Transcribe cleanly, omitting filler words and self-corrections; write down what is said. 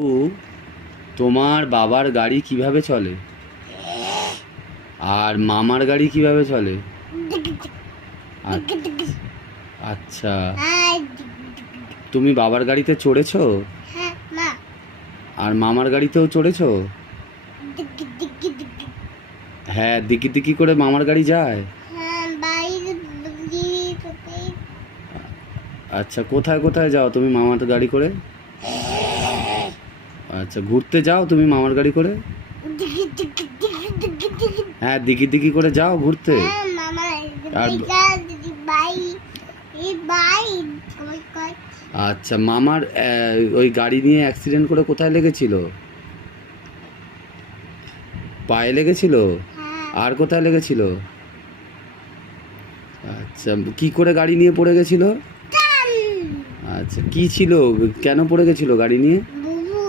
ও, তোমার বাবার গাড়ি কিভাবে চলে আর মামার গাড়ি কিভাবে চলে? আ- আচ্ছা, তুমি বাবার গাড়িতে চড়েছো আর মামার গাড়িতেও চড়েছো? হ্যাঁ, দিকি দিকি করে মামার গাড়ি যায়। আচ্ছা, কোথায় কোথায় যাও তুমি মামার গাড়ি করে? আচ্ছা, ঘুরতে যাও তুমি মামার গাড়ি করে? হ্যাঁ, দিকি দিকি করে যাও ঘুরতে। আর আচ্ছা, মামার ওই গাড়ি নিয়ে অ্যাক্সিডেন্ট করে কোথায় লেগেছিল? পায়ে লেগেছিল? আর কোথায় লেগেছিল? আচ্ছা, কি করে গাড়ি নিয়ে পড়ে গেছিল? আচ্ছা, কি ছিল, কেন পড়ে গেছিল গাড়ি নিয়ে?